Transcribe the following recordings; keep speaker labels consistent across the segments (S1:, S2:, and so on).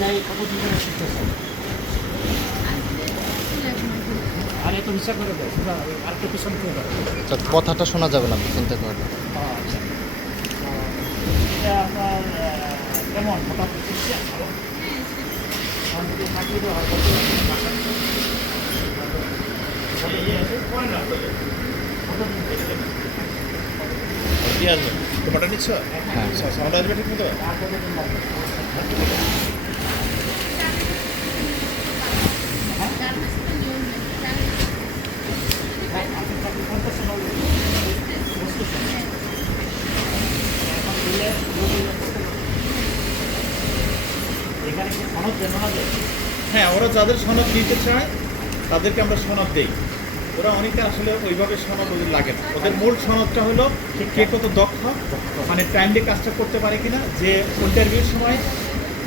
S1: নাই কত দিন ধরে করে করে
S2: আচ্ছা কথাটা শোনা যাবে না চিন্তা করেন না।
S3: নিচ্ছ
S2: হ্যাঁ
S3: সাউন্ড আসবে ঠিক মতো
S1: আর কত দিন লাগবে? হ্যাঁ, আপনি চাকরি করতেছেন already? বুঝতেছেন? এখন দিলে যদি করতে পারেন। এখানে কি সনদ দেন না দেয়?
S3: হ্যাঁ ওরা যাদের সনদ নিতে চায়, তাদেরকে আমরা সনদ দেই। ওরা অনেকে আসলে ওইভাবে সনদ ওদের লাগে না। ওদের মূল সনদটা হলো কে কত দক্ষ মানে টাইমলি কাজটা করতে পারে কিনা, যে ইন্টারভিউর সময়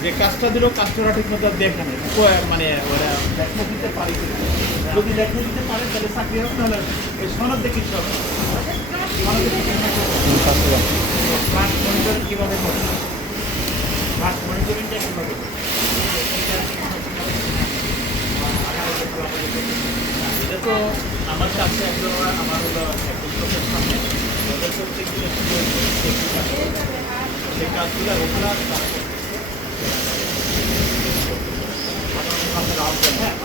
S3: যে কাজটা দিলেও কাজটা ওরা ঠিক মতো দেখে না। মানে ওরা
S1: লেখা দিতে পারি কিনা?
S3: যদি লেখে দিতে পারে, তাহলে চাকরি হবে, তাহলে ওই সনদ দেখে সনদ দেখে কি হবে?
S2: আসসালাম
S1: ক্লাস মনিটরিং কীভাবে করবে ক্লাস মনিটরিংটা কীভাবে
S3: এটা তো আমার কাছে একদম আমার চোখের সামনে ওদের প্রত্যেকগুলো সেই কাজগুলো করছে।
S1: আপনারা হ্যাঁ?